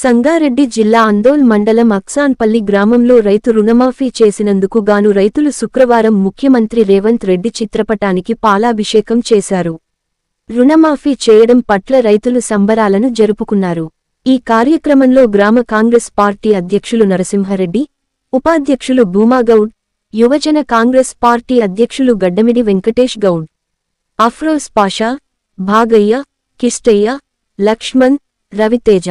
సంగారెడ్డి జిల్లా అందోల్ మండలం అక్సాన్పల్లి గ్రామంలో రైతు రుణమాఫీ చేసినందుకు గాను రైతులు శుక్రవారం ముఖ్యమంత్రి రేవంత్ రెడ్డి చిత్రపటానికి పాలాభిషేకం చేశారు. రుణమాఫీ చేయడం పట్ల రైతులు సంబరాలను జరుపుకున్నారు. ఈ కార్యక్రమంలో గ్రామ కాంగ్రెస్ పార్టీ అధ్యక్షులు నరసింహారెడ్డి ఉపాధ్యక్షులు భూమాగౌడ్ యువజన కాంగ్రెస్ పార్టీ అధ్యక్షులు గడ్డమిడి వెంకటేష్ గౌడ్ అఫ్రోజ్ పాషా భాగయ్య కిష్టయ్య లక్ష్మణ్ రవితేజ.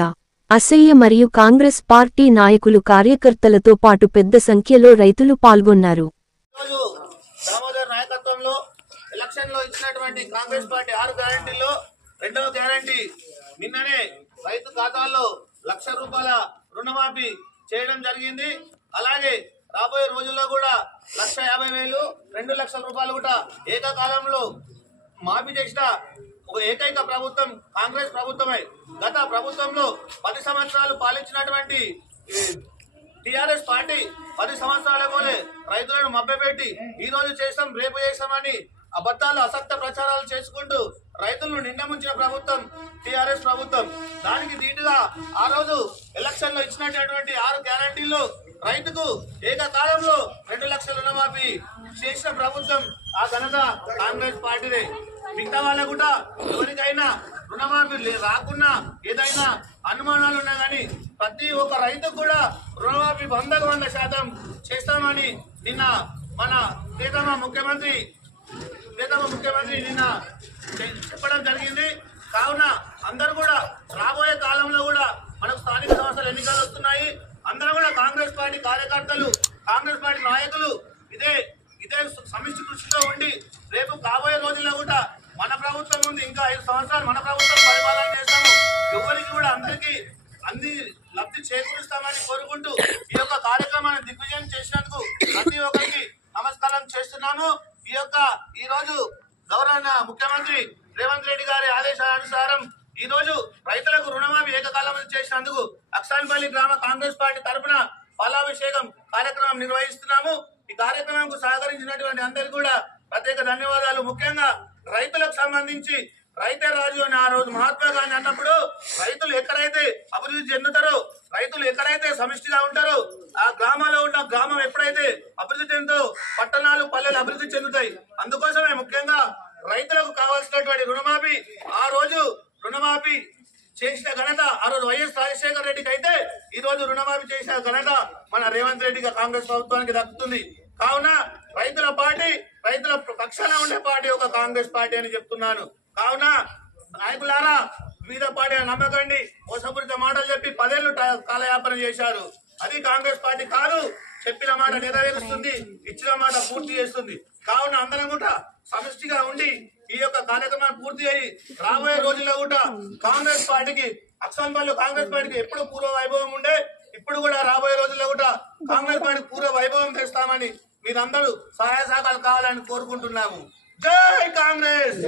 అసయ్య మరియు కాంగ్రెస్ పార్టీ నాయకులు కార్యకర్తలతో పాటు పెద్ద సంఖ్యలో రైతులు పాల్గొన్నారు. ఈరోజు నాయకత్వంలో ఎలక్షన్ ఇచ్చినటువంటి కాంగ్రెస్ పార్టీ ఆరు గ్యారంటీల్లో రెండవ గ్యారంటీ నిన్ననే రైతు ఖాతాల్లో లక్ష రూపాయల రుణమాఫీ చేయడం జరిగింది. అలాగే రాబోయే రోజుల్లో కూడా లక్ష యాభై వేలు రెండు లక్షల రూపాయలు కూడా ఏకకాలంలో మాఫీ చేసిన ఒక ఏకైక ప్రభుత్వం కాంగ్రెస్ ప్రభుత్వమే. గత ప్రభుత్వంలో పది సంవత్సరాలు పాలించినటువంటి టిఆర్ఎస్ పార్టీ పది సంవత్సరాల పోలే రైతులను మభ్యపెట్టి ఈ రోజు చేసాం రేపు చేసామని అబద్ధాలు అసత్య ప్రచారాలు చేసుకుంటూ రైతులను నిండముంచిన ప్రభుత్వం టిఆర్ఎస్ ప్రభుత్వం. దానికి దీటుగా ఆ రోజు ఎలక్షన్లో ఇచ్చినటువంటి ఆరు గ్యారంటీలు రైతుకు ఏకకాలంలో రెండు లక్షల రుణమాఫీ చేసిన ప్రభుత్వం ఆ ఘనత కాంగ్రెస్ పార్టీదే. మిగతా వాళ్ళకు కూడా ఎవరికైనా రుణమాఫీ లే- రాకున్నా ఏదైనా అనుమానాలు ఉన్నా కానీ ప్రతి ఒక్క రైతుకు కూడా రుణమాఫీ వందకు వంద శాతం చేస్తామని నిన్న మన ప్రియతమ ముఖ్యమంత్రి ప్రియతమ ముఖ్యమంత్రి నిన్న చెప్పడం జరిగింది. కావున అందరూ కూడా రాబోయే కాలంలో కూడా మనకు స్థానిక సంస్థల ఎన్నికలు వస్తున్నాయి. అందరూ కూడా కాంగ్రెస్ పార్టీ కార్యకర్తలు కాంగ్రెస్ పార్టీ నాయకులు ఇదే ఇదే సమిష్టి కృషితో ఉండి రేపు కాబోయే రోజుల్లో కూడా మన ప్రభుత్వం ఉంది. ఇంకా ఐదు సంవత్సరాలు మన ప్రభుత్వం పరిపాలన చేస్తాము. ఎవరికి కూడా అందరికీ అన్ని లబ్ధి చేకూరుస్తామని కోరుకుంటూ ఈ యొక్క కార్యక్రమాన్ని దిగ్విజయం చేసినందుకు ప్రతి ఒక్కరికి నమస్కారం చేస్తున్నాము ఈ యొక్క ఈ రోజు గౌరవ ముఖ్యమంత్రి రేవంత్ రెడ్డి గారి ఆదేశానుసారం ఈ రోజు రైతులకు రుణమాఫీ ఏకకాలంలో చేసినందుకు అక్సాన్పల్లి గ్రామ కాంగ్రెస్ పార్టీ తరఫున పాలాభిషేకం కార్యక్రమం నిర్వహిస్తున్నాము. ఈ కార్యక్రమంకు సహకరించినటువంటి అందరికీ కూడా ప్రత్యేక ధన్యవాదాలు. ముఖ్యంగా రైతులకు సంబంధించి రైతే రాజు అని ఆ రోజు మహాత్మా గాంధీ అన్నప్పుడు రైతులు ఎక్కడైతే అభివృద్ధి చెందుతారో రైతులు ఎక్కడైతే సమిష్టిగా ఉంటారో ఆ గ్రామాల్లో ఉన్న గ్రామం ఎప్పుడైతే అభివృద్ధి చెందుతో పట్టణాలు పల్లెలు అభివృద్ధి చెందుతాయి. అందుకోసమే ముఖ్యంగా రైతులకు కావాల్సినటువంటి రుణమాఫీ ఆ రోజు రుణమాఫీ చేసిన ఘనత ఆ రోజు వైఎస్ రాజశేఖర రెడ్డికి అయితే ఈ రోజు రుణమాఫీ చేసిన ఘనత మన రేవంత్ రెడ్డిగా కాంగ్రెస్ ప్రభుత్వానికి దక్కుతుంది. కావున రైతుల పార్టీ రైతుల పక్షాన ఉండే పార్టీ ఒక కాంగ్రెస్ పార్టీ అని చెప్తున్నాను. కావున నాయకులారా వివిధ పార్టీ నమ్మకండి. మోసపూరిత మాటలు చెప్పి పదేళ్ళు కాలయాపన చేశారు. అది కాంగ్రెస్ పార్టీ కాదు. చెప్పిన మాట నెరవేరుస్తుంది ఇచ్చిన మాట పూర్తి చేస్తుంది. కావున అందరం కూడా సమిష్టిగా ఉండి ఈ యొక్క కార్యక్రమాన్ని పూర్తి అయ్యి రాబోయే రోజుల్లో కూడా కాంగ్రెస్ పార్టీకి అక్సాన్పల్లి కాంగ్రెస్ పార్టీకి ఎప్పుడు పూర్వ వైభవం ఉండే ఇప్పుడు కూడా రాబోయే రోజుల్లో కూడా కాంగ్రెస్ పార్టీ పూర్వ వైభవం తెస్తామని మీరందరూ సహాయ సహకారాలు కావాలని కోరుకుంటున్నాము. జై కాంగ్రెస్!